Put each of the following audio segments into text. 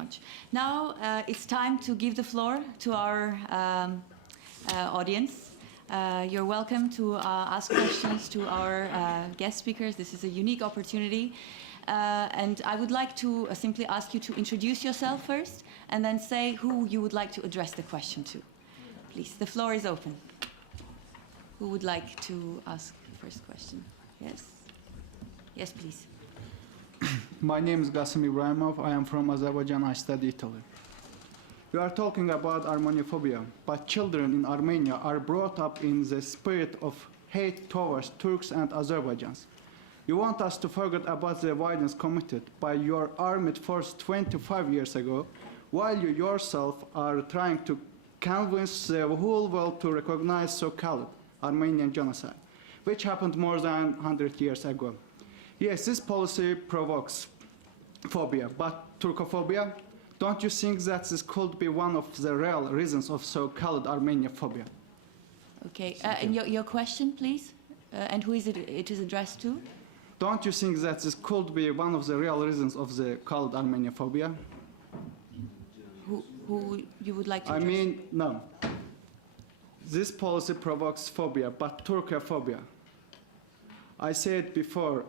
much. Now it's time to give the floor to our audience. You're welcome to ask questions to our guest speakers. This is a unique opportunity. And I would like to simply ask you to introduce yourself first and then say who you would like to address the question to. Please, the floor is open. Who would like to ask the first question? Yes. Yes, please. My name is Gasim Ibrahimov. I am from Azerbaijan. I study Italy. We are talking about Armenophobia, but children in Armenia are brought up in the spirit of hate towards Turks and Azerbaijans. You want us to forget about the violence committed by your armed force 25 years ago, while you yourself are trying to convince the whole world to recognize so-called Armenian genocide, which happened more than 100 years ago. Yes, this policy provokes phobia, but Turkophobia, don't you think that this could be one of the real reasons of so-called Armenophobia? Okay, and your question, please? And who is it is addressed to? Don't you think that this could be one of the real reasons of the called Armenophobia? Who you would like to address? I mean, no. This policy provokes phobia, but Turkophobia. I said before,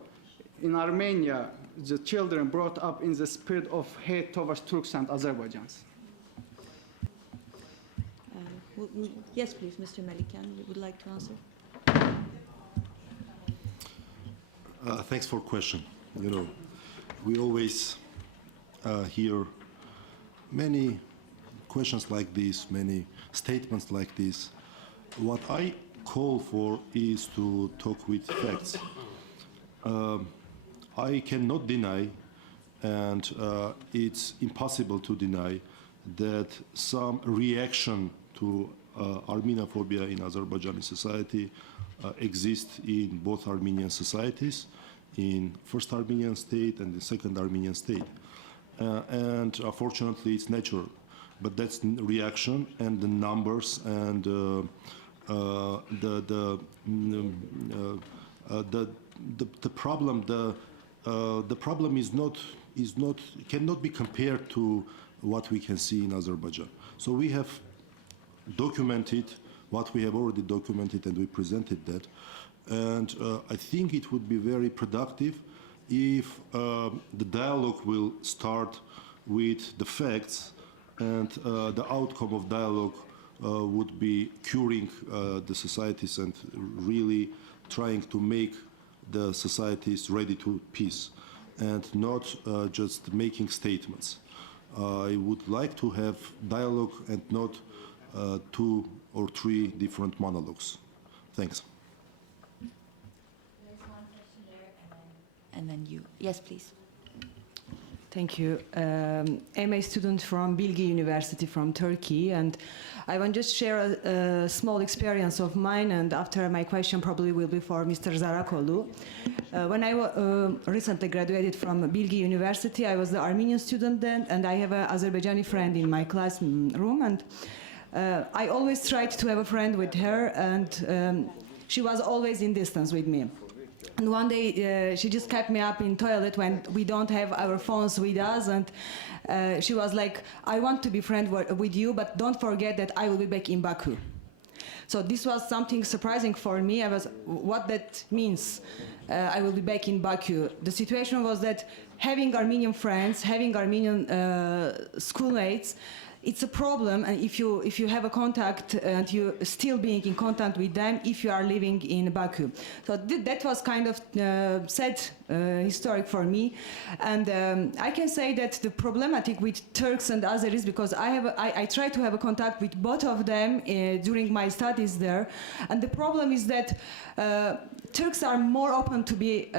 in Armenia, the children brought up in the spirit of hate towards Turks and Azerbaijans. Yes, please, Mr. Melikan, you would like to answer? Thanks for question. You know, we always hear many questions like this, many statements like this. What I call for is to talk with facts. I cannot deny, and it's impossible to deny, that some reaction to Armenophobia in Azerbaijani society exists in both Armenian societies, in first Armenian state and the second Armenian state. And unfortunately, it's natural. But that's reaction, and the numbers and the problem cannot be compared to what we can see in Azerbaijan. So we have documented what we have already documented, and we presented that. And I think it would be very productive if the dialogue will start with the facts, and the outcome of dialogue would be curing the societies and really trying to make the societies ready to peace, and not just making statements. I would like to have dialogue and not 2 or 3 different monologues. Thanks. There's one question there, and then you. Yes, please. Thank you. I'm a student from Bilgi University from Turkey, and I want to just share a small experience of mine, and after my question probably will be for Mr. Zarakolu. When I recently graduated from Bilgi University, I was the Armenian student then, and I have an Azerbaijani friend in my classroom, and I always tried to have a friend with her, and she was always in distance with me. And one day she just kept me up in toilet when we don't have our phones with us, and she was like, I want to be friends with you, but don't forget that I will be back in Baku. So this was something surprising for me. I was, what that means, I will be back in Baku. The situation was that having Armenian friends, having Armenian schoolmates, it's a problem, and if you have a contact and you still being in contact with them if you are living in Baku. So that was kind of sad historic for me, and I can say that the problematic with Turks and Azeris, because I try to have a contact with both of them during my studies there, and the problem is that Turks are more open to be,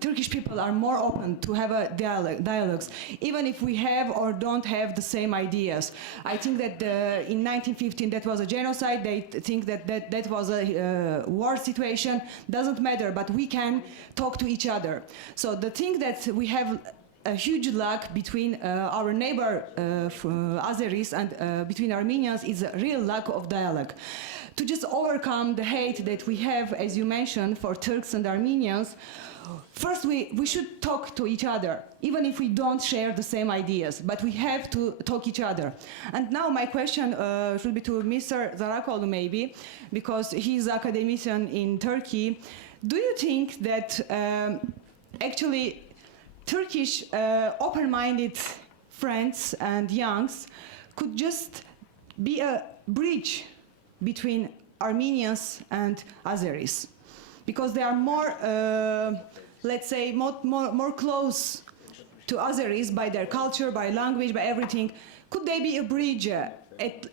Turkish people are more open to have a dialogues, even if we have or don't have the same ideas. I think that in 1915 that was a genocide, they think that was a war situation, doesn't matter, but we can talk to each other. So the thing that we have a huge lack between our neighbor Azeris and between Armenians is a real lack of dialogue. To just overcome the hate that we have, as you mentioned, for Turks and Armenians, first we should talk to each other, even if we don't share the same ideas, but we have to talk each other. And now my question should be to Mr. Zarakolu maybe, because he's an academician in Turkey. Do you think that actually Turkish open-minded friends and youngs could just be a bridge between Armenians and Azeris? Because they are more, let's say, more close to Azeris by their culture, by language, by everything. Could they be a bridge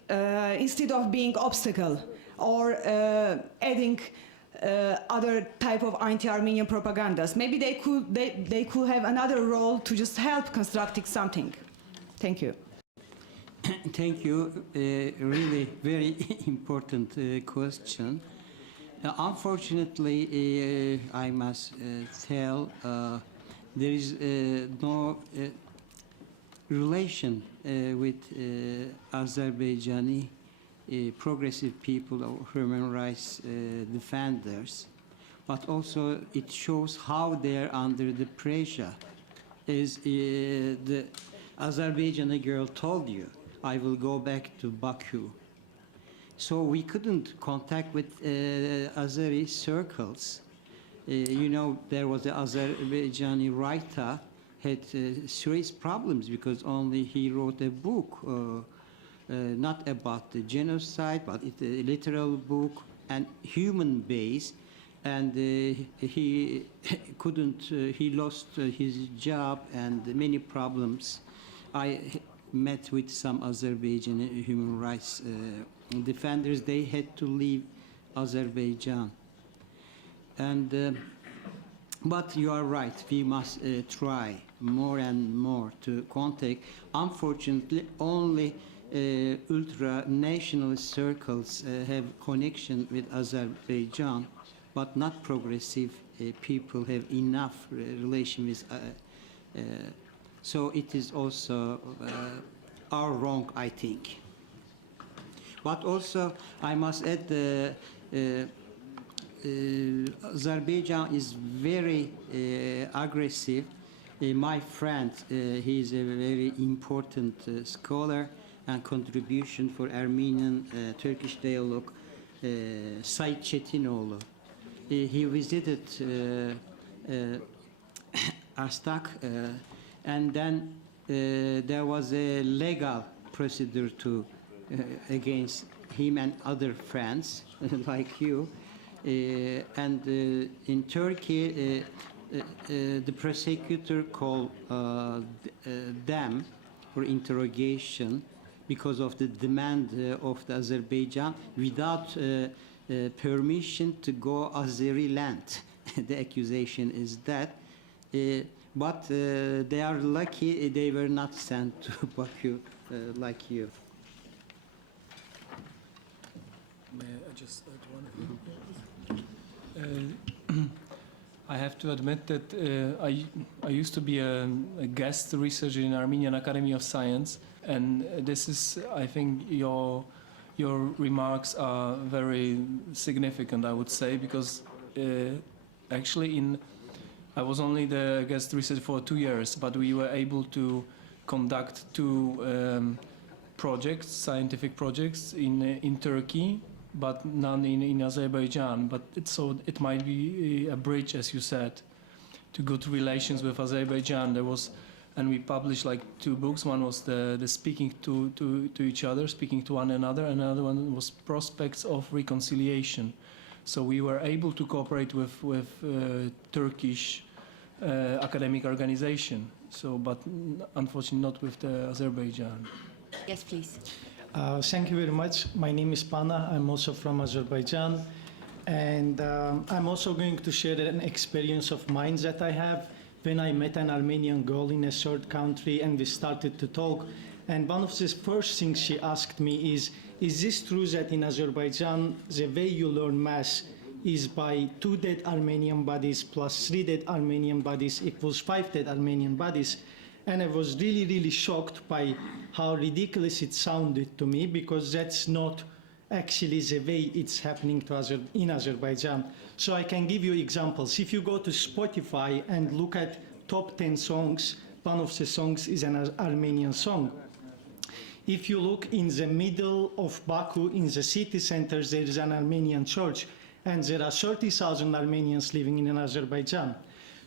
instead of being obstacle or adding other type of anti-Armenian propagandas? Maybe they could have another role to just help constructing something. Thank you. Thank you. Really very important question. Unfortunately, I must tell there is no relation with Azerbaijani progressive people or human rights defenders, but also it shows how they are under the pressure. As the Azerbaijani girl told you, I will go back to Baku. So we couldn't contact with Azeri circles. You know, there was an Azerbaijani writer had serious problems because only he wrote a book, not about the genocide, but it's a literal book and human base. And he couldn't, he lost his job and many problems. I met with some Azerbaijani human rights defenders. They had to leave Azerbaijan. And but you are right, we must try more and more to contact. Unfortunately, only ultra-nationalist circles have connection with Azerbaijan, but not progressive people have enough relation with. So it is also our wrong, I think. But also, I must add, Azerbaijan is very aggressive. My friend, he is a very important scholar and contribution for Armenian-Turkish dialogue, Said Çetinoğlu. He visited Arstak, and then there was a legal procedure to against him and other friends like you. And in Turkey, the prosecutor called them for interrogation because of the demand of the Azerbaijan without permission to go Azeri land. The accusation is that. But they are lucky they were not sent to Baku like you. May I just add one? I have to admit that I used to be a guest researcher in Armenian Academy of Science, and this is, I think, your remarks are very significant, I would say, because actually I was only the guest researcher for 2 years, but we were able to conduct 2 projects, scientific projects in Turkey, but none in Azerbaijan. But it might be a bridge, as you said, to good relations with Azerbaijan. There was, and we published like 2 books. One was the speaking to each other, speaking to one another. Another one was prospects of reconciliation. So we were able to cooperate with Turkish academic organization. So, but unfortunately not with the Azerbaijan. Yes, please. Thank you very much. My name is Pana. I'm also from Azerbaijan. And I'm also going to share an experience of mine that I have when I met an Armenian girl in a third country and we started to talk. And one of the first things she asked me is this true that in Azerbaijan, the way you learn math is by 2 dead Armenian bodies plus 3 dead Armenian bodies equals 5 dead Armenian bodies? and I was really, really shocked by how ridiculous it sounded to me, because that's not actually the way it's happening in Azerbaijan. So I can give you examples. If you go to Spotify and look at top 10 songs, one of the songs is an Armenian song. If you look in the middle of Baku, in the city center, there is an Armenian church, and there are 30,000 Armenians living in Azerbaijan.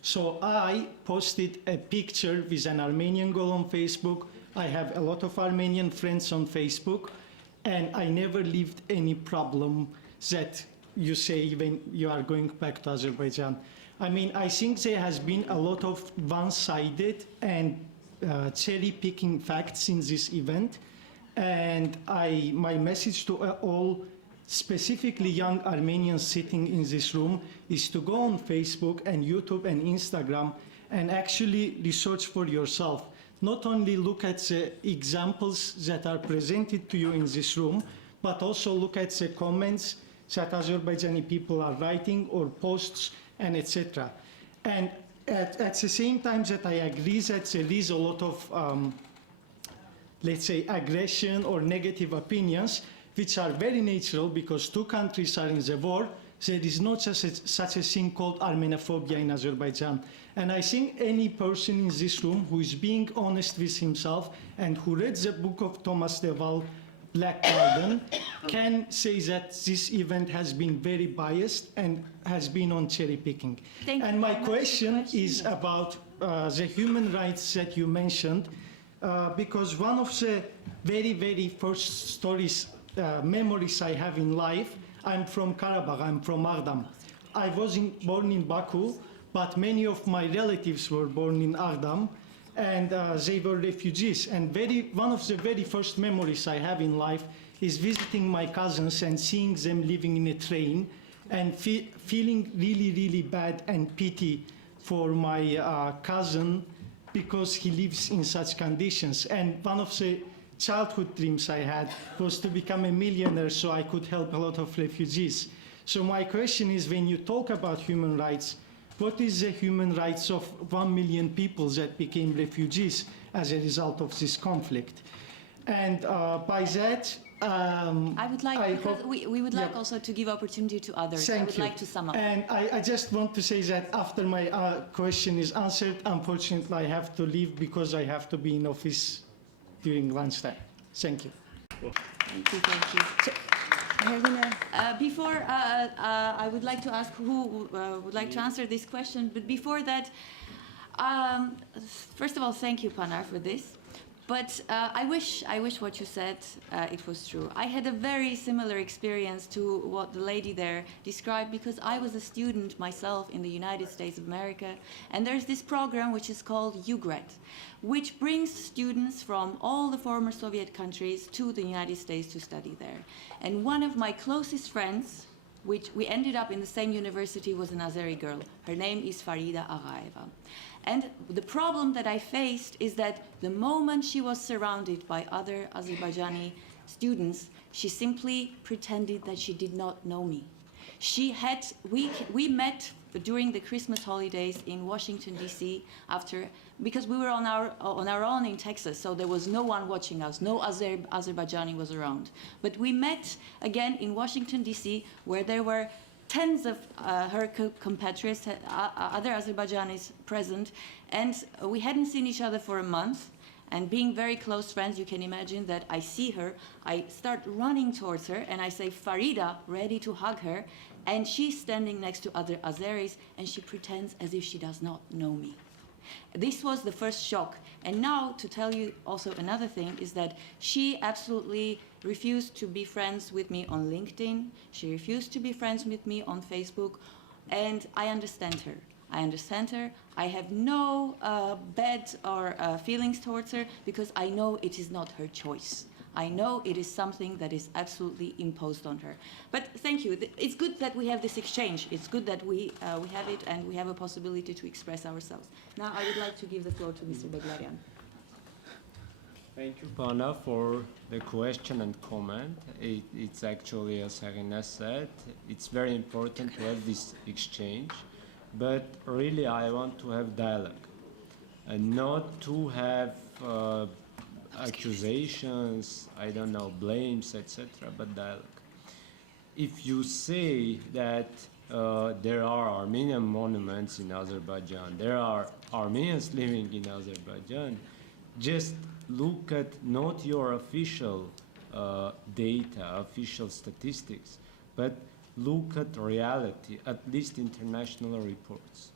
So I posted a picture with an Armenian girl on Facebook. I have a lot of Armenian friends on Facebook, and I never lived any problem that you say when you are going back to Azerbaijan. I mean, I think there has been a lot of one-sided and cherry-picking facts in this event, and my message to all, specifically young Armenians sitting in this room, is to go on Facebook and YouTube and Instagram and actually research for yourself. Not only look at the examples that are presented to you in this room, but also look at the comments that Azerbaijani people are writing, or posts, and etc. And at the same time that I agree that there is a lot of, let's say, aggression or negative opinions, which are very natural because two countries are in the war, there is not such a thing called Armenophobia in Azerbaijan. And I think any person in this room who is being honest with himself and who read the book of Thomas de Waal, Black Garden, can say that this event has been very biased and has been on cherry picking. And my question is about the human rights that you mentioned, because one of the very, very first stories, memories I have in life, I'm from Karabakh, I'm from Agdam. I was born in Baku, but many of my relatives were born in Agdam, and they were refugees. And one of the very first memories I have in life is visiting my cousins and seeing them living in a train, and feeling really, really bad and pity for my cousin because he lives in such conditions. And one of the childhood dreams I had was to become a millionaire so I could help a lot of refugees. So my question is, when you talk about human rights, what is the human rights of 1 million people that became refugees as a result of this conflict? And by that, I would like, we would like also to give opportunity to others. I would like to sum up. And I just want to say that after my question is answered, unfortunately I have to leave because I have to be in office during lunchtime. Thank you. Thank you, thank you. Before, I would like to ask who would like to answer this question, but before that, first of all, thank you, Panar, for this. But I wish what you said, it was true. I had a very similar experience to what the lady there described, because I was a student myself in the United States of America, and there's this program which is called UGRET, which brings students from all the former Soviet countries to the United States to study there. And one of my closest friends, which we ended up in the same university, was an Azeri girl. Her name is Farida Aghaeva. And the problem that I faced is that the moment she was surrounded by other Azerbaijani students, she simply pretended that she did not know me. We met during the Christmas holidays in Washington, D.C. because we were on our own in Texas, so there was no one watching us, no Azerbaijani was around. But we met again in Washington, D.C., where there were tens of her compatriots, other Azerbaijanis present, and we hadn't seen each other for a month. And being very close friends, you can imagine that I see her, I start running towards her, and I say, Farida, ready to hug her, and she's standing next to other Azeris, and she pretends as if she does not know me. This was the first shock. And now, to tell you also another thing, is that she absolutely refused to be friends with me on LinkedIn. She refused to be friends with me on Facebook. And I understand her. I understand her. I have no bad or feelings towards her, because I know it is not her choice. I know it is something that is absolutely imposed on her. But thank you. It's good that we have this exchange. It's good that we have it and we have a possibility to express ourselves. Now I would like to give the floor to Mr. Beglarian. Thank you, Pana, for the question and comment. It's actually, as Harina said, it's very important to have this exchange, but really I want to have dialogue. not to have accusations, I don't know, blames, etc., but dialogue. If you say that there are Armenian monuments in Azerbaijan, there are Armenians living in Azerbaijan, just look at not your official data, official statistics, but look at reality, at least international reports.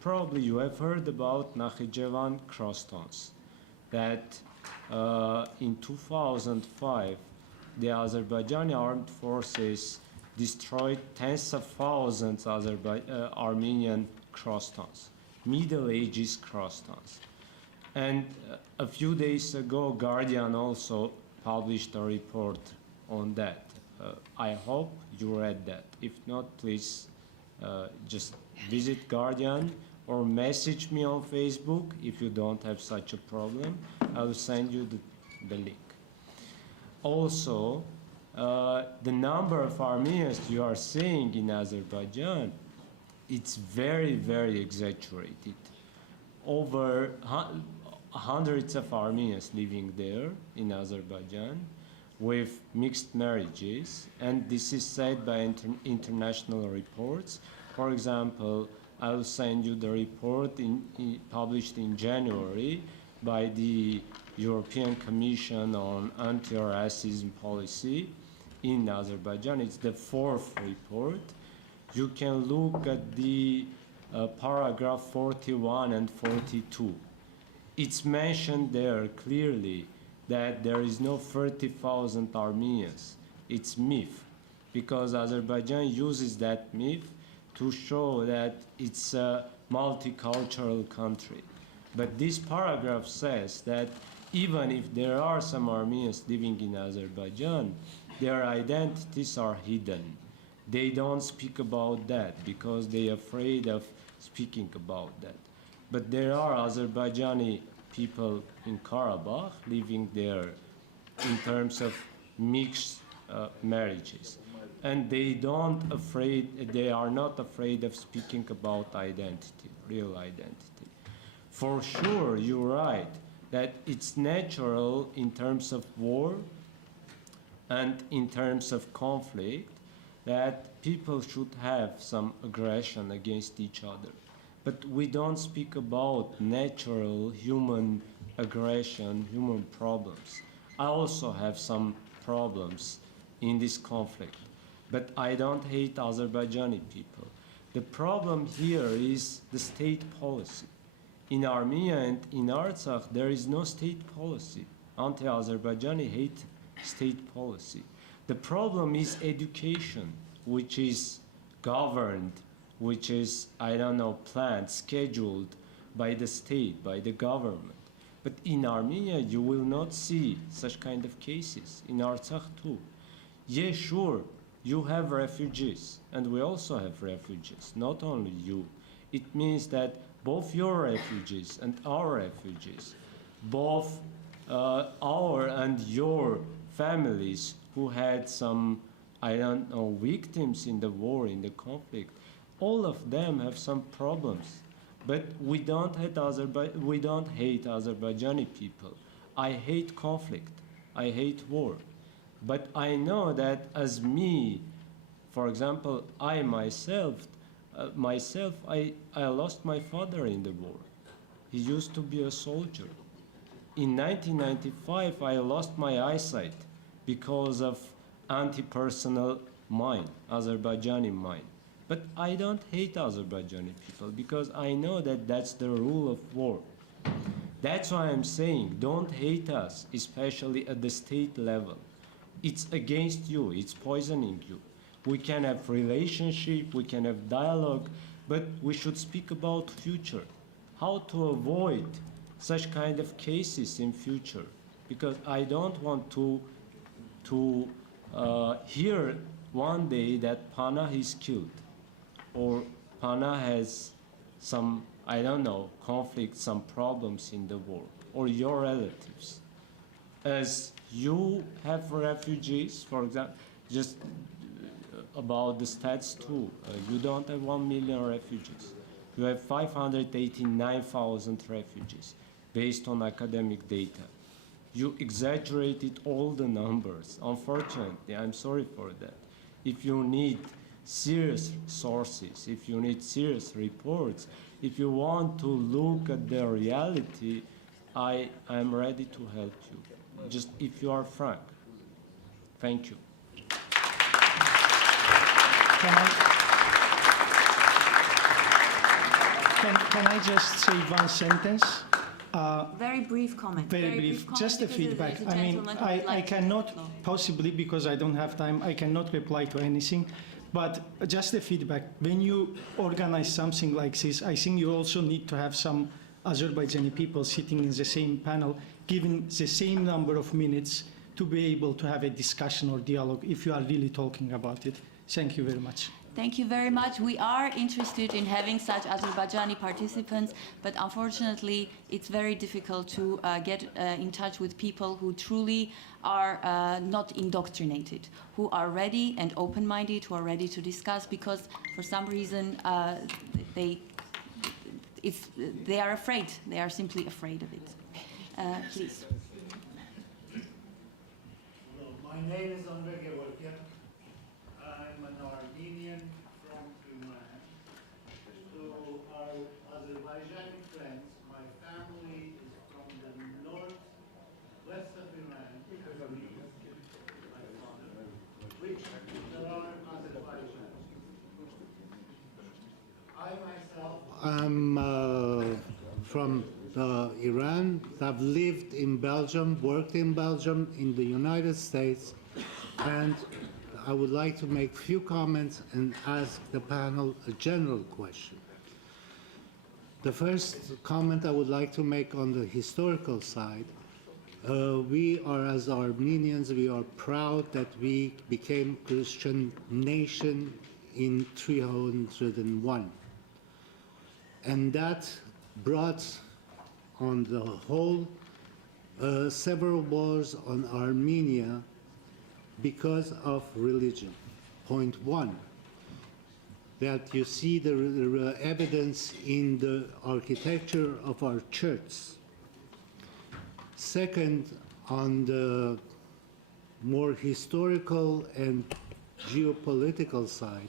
Probably you have heard about Nakhichevan crosstones, that in 2005, the Azerbaijani armed forces destroyed tens of thousands of Armenian crosstones, Middle Ages crosstones. And a few days ago, Guardian also published a report on that. I hope you read that. If not, please just visit Guardian or message me on Facebook if you don't have such a problem. I'll send you the link. Also, the number of Armenians you are seeing in Azerbaijan, it's very, very exaggerated. Over hundreds of Armenians living there in Azerbaijan with mixed marriages, and this is said by international reports. For example, I'll send you the report published in January by the European Commission on Anti-Racism Policy in Azerbaijan. It's the 4th report. You can look at the paragraph 41 and 42. It's mentioned there clearly that there is no 30,000 Armenians. It's myth, because Azerbaijan uses that myth to show that it's a multicultural country. But this paragraph says that even if there are some Armenians living in Azerbaijan, their identities are hidden. They don't speak about that because they're afraid of speaking about that. But there are Azerbaijani people in Karabakh living there in terms of mixed marriages. And they are not afraid of speaking about identity, real identity. For sure, you're right, that it's natural in terms of war and in terms of conflict that people should have some aggression against each other. But we don't speak about natural human aggression, human problems. I also have some problems in this conflict, but I don't hate Azerbaijani people. The problem here is the state policy. In Armenia and in Artsakh, there is no state policy. Anti-Azerbaijani hate state policy. The problem is education, which is governed, which is, I don't know, planned, scheduled by the state, by the government. But in Armenia, you will not see such kind of cases. In Artsakh too. Yeah, sure, you have refugees, and we also have refugees, not only you. It means that both your refugees and our refugees, both our and your families who had some, I don't know, victims in the war, in the conflict, all of them have some problems. But we don't hate Azerbaijani people. I hate conflict. I hate war. But I know that as me, for example, I myself, I lost my father in the war. He used to be a soldier. In 1995, I lost my eyesight because of anti-personal mine, Azerbaijani mine. But I don't hate Azerbaijani people because I know that that's the rule of war. That's why I'm saying don't hate us, especially at the state level. It's against you, it's poisoning you. We can have relationship, we can have dialogue, but we should speak about future. How to avoid such kind of cases in future. Because I don't want to hear one day that Pana is killed, or Pana has some, I don't know, conflict, some problems in the war, or your relatives. As you have refugees, for example, just about the stats too, you don't have 1 million refugees. you have 589,000 refugees based on academic data. You exaggerated all the numbers. Unfortunately, I'm sorry for that. If you need serious sources, if you need serious reports, if you want to look at the reality, I am ready to help you. Just if you are frank. Thank you. Can I just say one sentence? Very brief comment. Very brief, comment just a because feedback. there's a I mean, gentleman who would I like to cannot, floor. possibly because I don't have time, I cannot reply to anything, but just a feedback. When you organize something like this, I think you also need to have some Azerbaijani people sitting in the same panel, given the same number of minutes to be able to have a discussion or dialogue if you are really talking about it. Thank you very much. Thank you very much. We are interested in having such Azerbaijani participants, but unfortunately, it's very difficult to get in touch with people who truly are not indoctrinated, who are ready and open-minded, who are ready to discuss, because for some reason they are afraid. They are simply afraid of it. Please. Hello, my name is Andre Gevorkian. I'm an Armenian from Iran. So our Azerbaijani friends, my family is from the northwest of Iran, my father, which there are Azerbaijan. I myself am from Iran. I've lived in Belgium, worked in Belgium, in the United States, and I would like to make a few comments and ask the panel a general question. The first comment I would like to make on the historical side, we are, as Armenians, we are proud that we became Christian nation in 301. And that brought on the whole several wars on Armenia because of religion. Point one, that you see the evidence in the architecture of our church. Second, on the more historical and geopolitical side,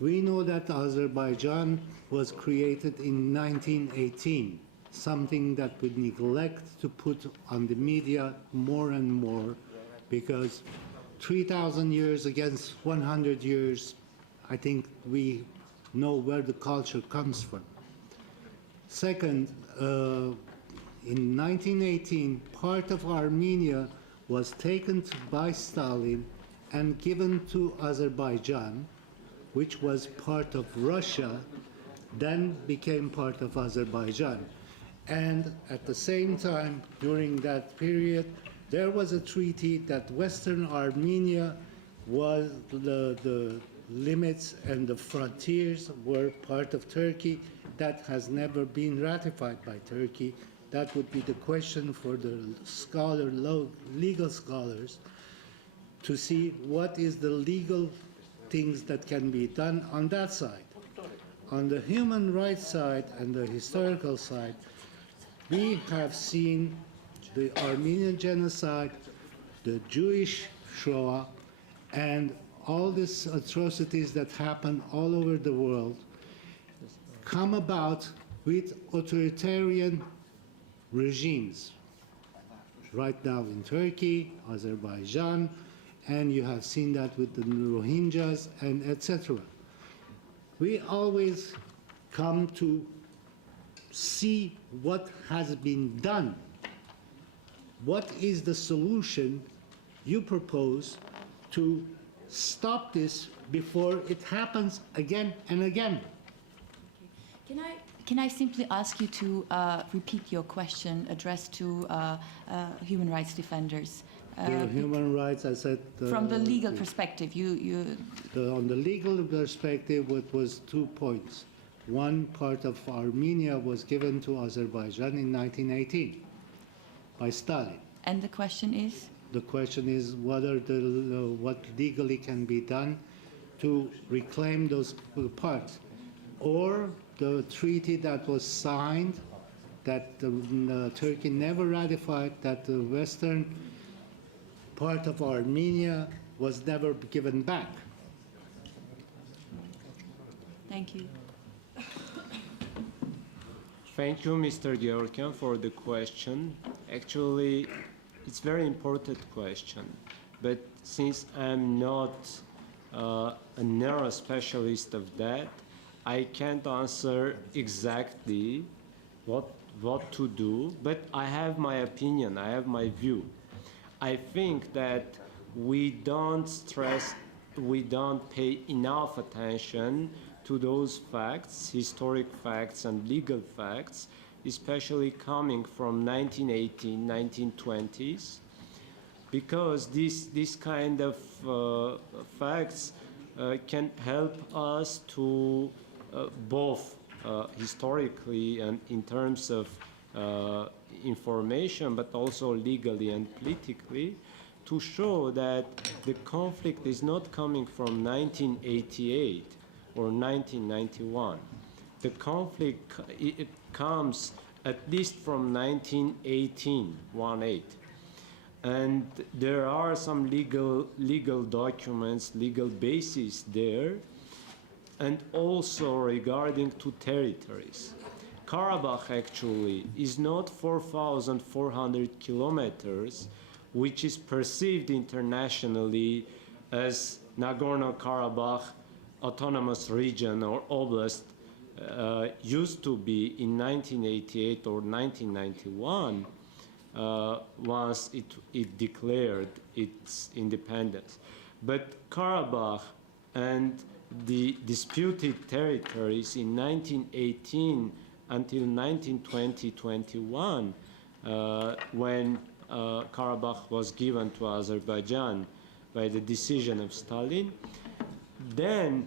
we know that Azerbaijan was created in 1918, something that we neglect to put on the media more and more, because 3,000 years against 100 years, I think we know where the culture comes from. Second, in 1918, part of Armenia was taken by Stalin and given to Azerbaijan, which was part of Russia, then became part of Azerbaijan. And at the same time, during that period, there was a treaty that Western Armenia was the limits and the frontiers were part of Turkey. That has never been ratified by Turkey. That would be the question for the legal scholars to see what is the legal things that can be done on that side. On the human rights side and the historical side, we have seen the Armenian genocide, the Jewish Shoah, and all these atrocities that happen all over the world come about with authoritarian regimes. Right now in Turkey, Azerbaijan, and you have seen that with the Rohingyas and etc. We always come to see what has been done. What is the solution you propose to stop this before it happens again and again? Can I simply ask you to repeat your question addressed to human rights defenders? The human rights, I said... from the legal perspective, on the legal perspective, it was 2 points. One part of Armenia was given to Azerbaijan in 1918 by Stalin. And the question is? The question is whether what legally can be done to reclaim those parts. Or the treaty that was signed, that Turkey never ratified, that the western part of Armenia was never given back. Thank you. Thank you, Mr. Georgian, for the question. Actually, it's a very important question, but since I'm not a neurospecialist of that, I can't answer exactly what to do, but I have my opinion, I have my view. I think that we don't pay enough attention to those facts, historic facts and legal facts, especially coming from 1918, 1920s, because this kind of facts can help us to both historically and in terms of information, but also legally and politically, to show that the conflict is not coming from 1988 or 1991. The conflict it comes at least from 1918, and there are some legal documents, legal bases there, and also regarding to territories. Karabakh actually is not 4,400 kilometers, which is perceived internationally as Nagorno-Karabakh autonomous region or oblast used to be in 1988 or 1991 once it declared its independence. But Karabakh and the disputed territories in 1918 until 1920-21, when Karabakh was given to Azerbaijan by the decision of Stalin, then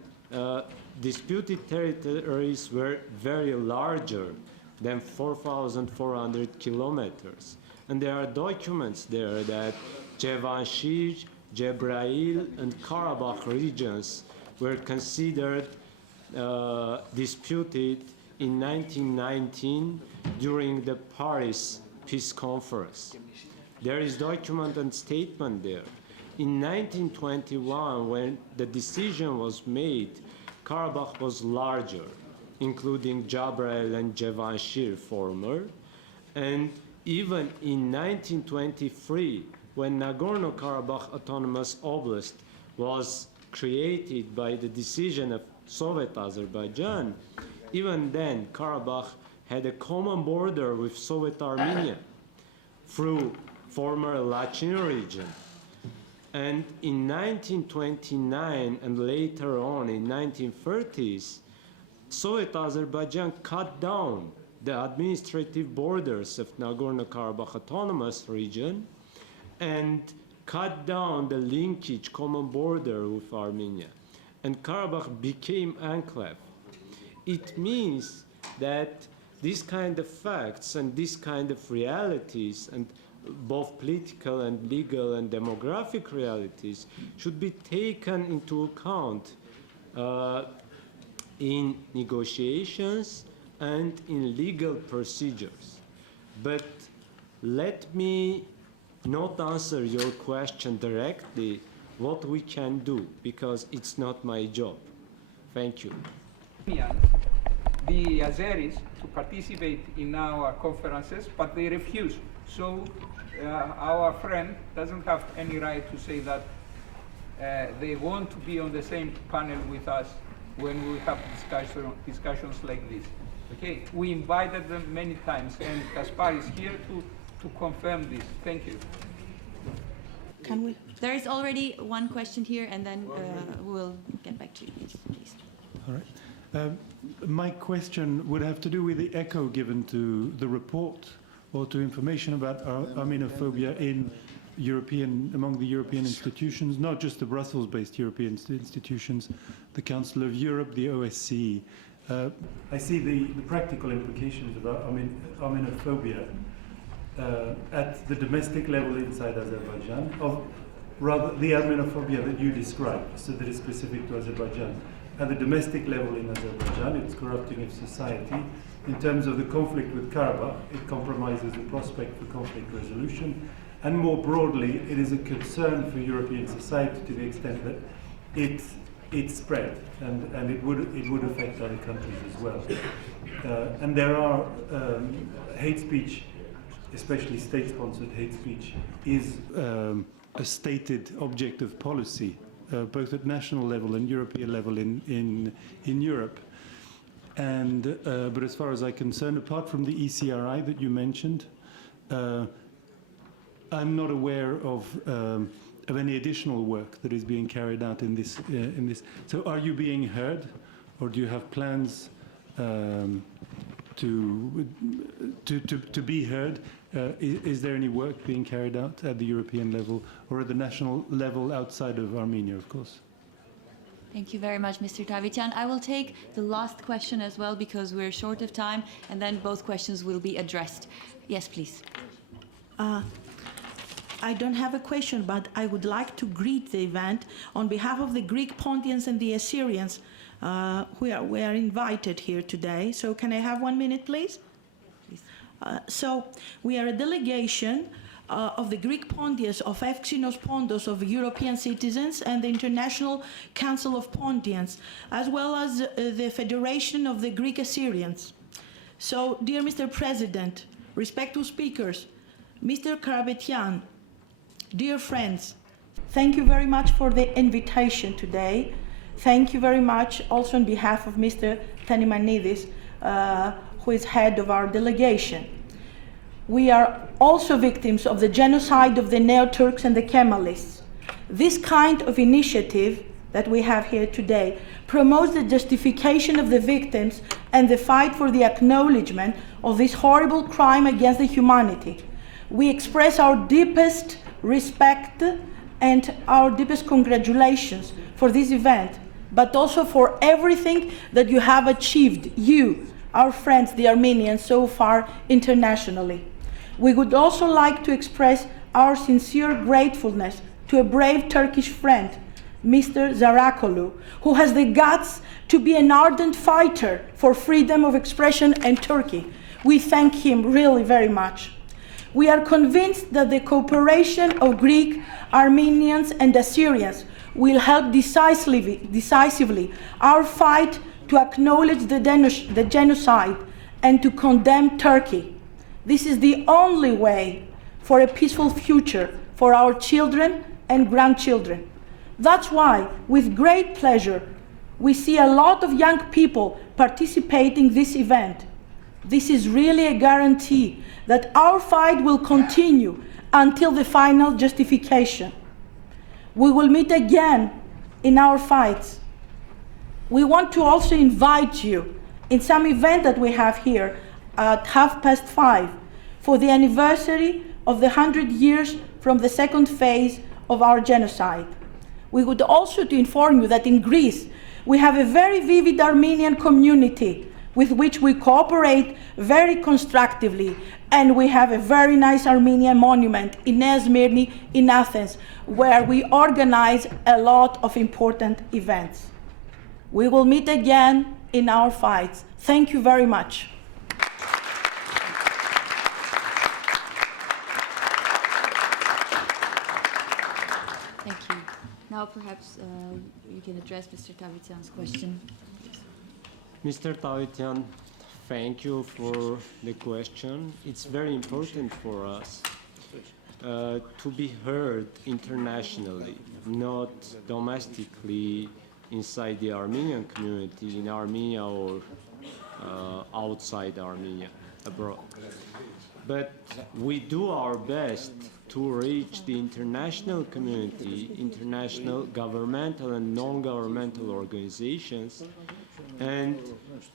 disputed territories were very larger than 4,400 kilometers. And there are documents there that Jevanshir, Jebrail, and Karabakh regions were considered disputed in 1919 during the Paris Peace Conference. There is document and statement there. In 1921, when the decision was made, Karabakh was larger, including Jabrail and Jevanshir former. And even in 1923, when Nagorno-Karabakh Autonomous Oblast was created by the decision of Soviet Azerbaijan, even then Karabakh had a common border with Soviet Armenia through former Lachin region. And in 1929 and later on in 1930s, Soviet Azerbaijan cut down the administrative borders of Nagorno-Karabakh Autonomous Region and cut down the linkage common border with Armenia. And Karabakh became enclave. It means that these kind of facts and these kind of realities, and both political and legal and demographic realities, should be taken into account in negotiations and in legal procedures. But let me not answer your question directly, what we can do, because it's not my job. Thank you. The Azeris to participate in our conferences, but they refuse. So our friend doesn't have any right to say that they want to be on the same panel with us when we have discussions like this. Okay, we invited them many times, and Kaspar is here to confirm this. Thank you. Can we? There is already one question here, and then we'll get back to you, please. All right. My question would have to do with the echo given to the report or to information about Armenophobia among the European institutions, not just the Brussels-based European institutions, the Council of Europe, the OSCE. I see the practical implications of Armenophobia at the domestic level inside Azerbaijan, of rather the Armenophobia that you described, so that is specific to Azerbaijan, at the domestic level in Azerbaijan. It's corrupting its society. In terms of the conflict with Karabakh, it compromises the prospect for conflict resolution. And more broadly, it is a concern for European society to the extent that it's spread, and it would affect other countries as well. And there are hate speech, especially state-sponsored hate speech, is a stated object of policy, both at national level and European level in Europe. And but as far as I'm concerned, apart from the ECRI that you mentioned, I'm not aware of any additional work that is being carried out in this. So, are you being heard, or do you have plans to be heard? Is there any work being carried out at the European level or at the national level outside of Armenia, of course? Thank you very much, Mr. Tavitian. I will take the last question as well because we're short of time, and then both questions will be addressed. Yes, please. I don't have a question, but I would like to greet the event on behalf of the Greek Pontians and the Assyrians who are invited here today. So can I have 1 minute, please? Please. So we are a delegation of the Greek Pontians of Evxinos Pontos of European citizens and the International Council of Pontians, as well as the Federation of the Greek Assyrians. So, dear Mr. President, respectful speakers, Mr. Karapetyan, dear friends, thank you very much for the invitation today. Thank you very much also on behalf of Mr. Tanimanidis, who is head of our delegation. We are also victims of the genocide of the Neo-Turks and the Kemalists. This kind of initiative that we have here today promotes the justification of the victims and the fight for the acknowledgement of this horrible crime against the humanity. We express our deepest respect and our deepest congratulations for this event, but also for everything that you have achieved, you, our friends, the Armenians, so far internationally. We would also like to express our sincere gratefulness to a brave Turkish friend, Mr. Zarakolu, who has the guts to be an ardent fighter for freedom of expression in Turkey. We thank him really very much. We are convinced that the cooperation of Greek, Armenians, and Assyrians will help decisively our fight to acknowledge the genocide and to condemn Turkey. This is the only way for a peaceful future for our children and grandchildren. That's why, with great pleasure, we see a lot of young people participating in this event. This is really a guarantee that our fight will continue until the final justification. We will meet again in our fights. We want to also invite you in some event that we have here at 5:30 for the anniversary of the 100 years from the second phase of our genocide. We would also to inform you that in Greece, we have a very vivid Armenian community with which we cooperate very constructively, and we have a very nice Armenian monument in Nea Smyrni in Athens, where we organize a lot of important events. We will meet again in our fights. Thank you very much. Thank you. Now perhaps you can address Mr. Tavitian's question. Mr. Tavitian, thank you for the question. It's very important for us to be heard internationally, not domestically inside the Armenian community in Armenia or outside Armenia, abroad. But we do our best to reach the international community, international governmental and non-governmental organizations, and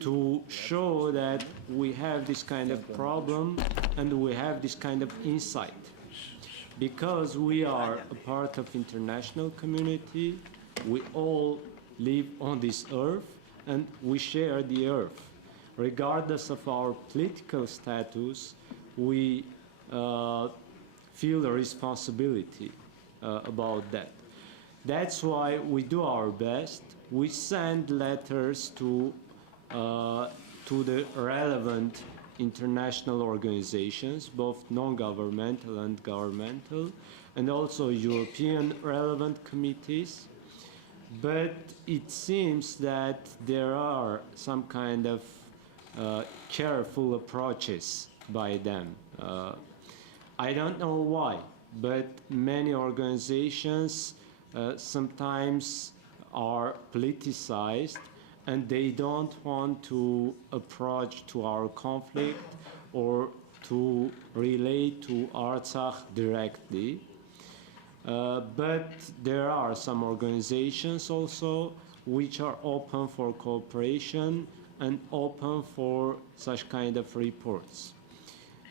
to show that we have this kind of problem and we have this kind of insight. Because we are a part of international community, we all live on this earth and we share the earth. Regardless of our political status, we feel a responsibility about that. That's why we do our best. We send letters to the relevant international organizations, both non-governmental and governmental, and also European relevant committees. But it seems that there are some kind of careful approaches by them. I don't know why, but many organizations sometimes are politicized and they don't want to approach to our conflict or to relate to Artsakh directly. But there are some organizations also which are open for cooperation and open for such kind of reports.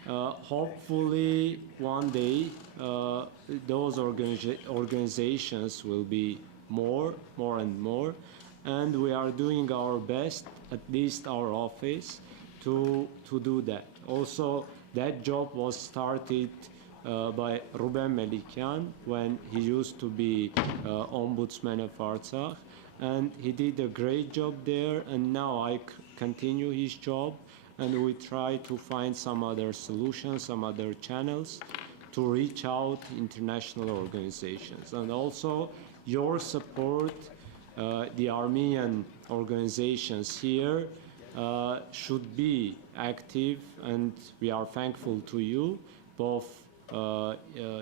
Hopefully one day those organizations will be more and more, and we are doing our best, at least our office, to do that. Also, that job was started by Ruben Melikian when he used to be Ombudsman of Artsakh, and he did a great job there, and now I continue his job, and we try to find some other solutions, some other channels to reach out international organizations. And also your support, the Armenian organizations here should be active, and we are thankful to you, both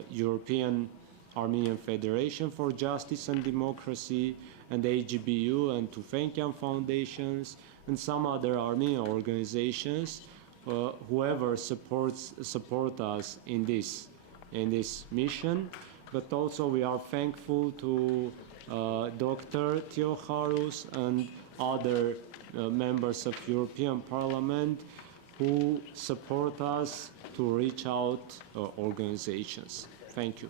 European Armenian Federation for Justice and Democracy and AGBU and Tufenkian Foundations and some other Armenian organizations, whoever support us in this mission. But also we are thankful to Dr. Theocharous and other members of European Parliament who support us to reach out organizations. Thank you.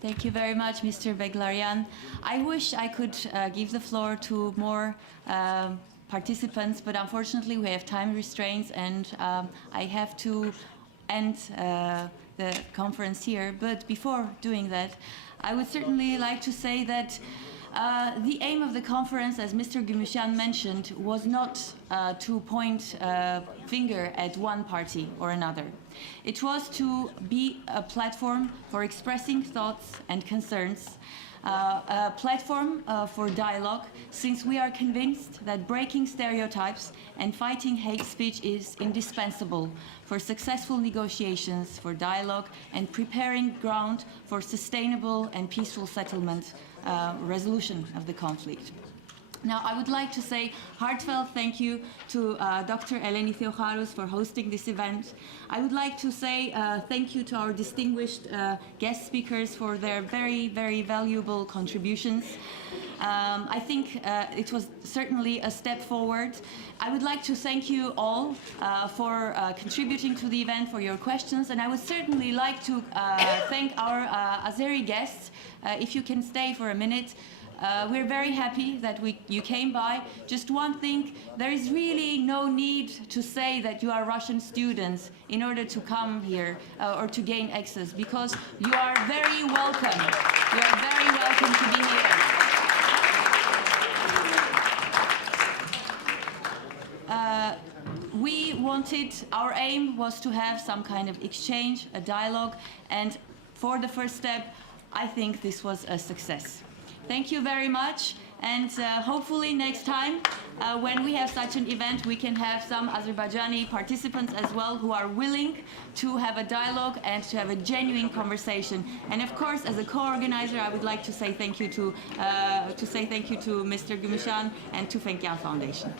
Thank you very much, Mr. Beglarian. I wish I could give the floor to more participants, but unfortunately we have time restraints and I have to end the conference here. But before doing that, I would certainly like to say that the aim of the conference, as Mr. Gümüşyan mentioned, was not to point a finger at one party or another. It was to be a platform for expressing thoughts and concerns, a platform for dialogue, since we are convinced that breaking stereotypes and fighting hate speech is indispensable for successful negotiations, for dialogue, and preparing ground for sustainable and peaceful settlement, resolution of the conflict. Now, I would like to say heartfelt thank you to Dr. Eleni Theocharous for hosting this event. I would like to say thank you to our distinguished guest speakers for their very, very valuable contributions. I think it was certainly a step forward. I would like to thank you all for contributing to the event, for your questions, and I would certainly like to thank our Azeri guests. If you can stay for a minute. We're very happy that you came by. Just one thing, there is really no need to say that you are Russian students in order to come here or to gain access, because you are very welcome. You are very welcome to be here. Our aim was to have some kind of exchange, a dialogue, and for the first step, I think this was a success. Thank you very much, and hopefully next time when we have such an event we can have some Azerbaijani participants as well who are willing to have a dialogue and to have a genuine conversation. And of course, as a co-organizer, I would like to say thank you to Mr. Gümüşyan and to Tufenkian Foundation.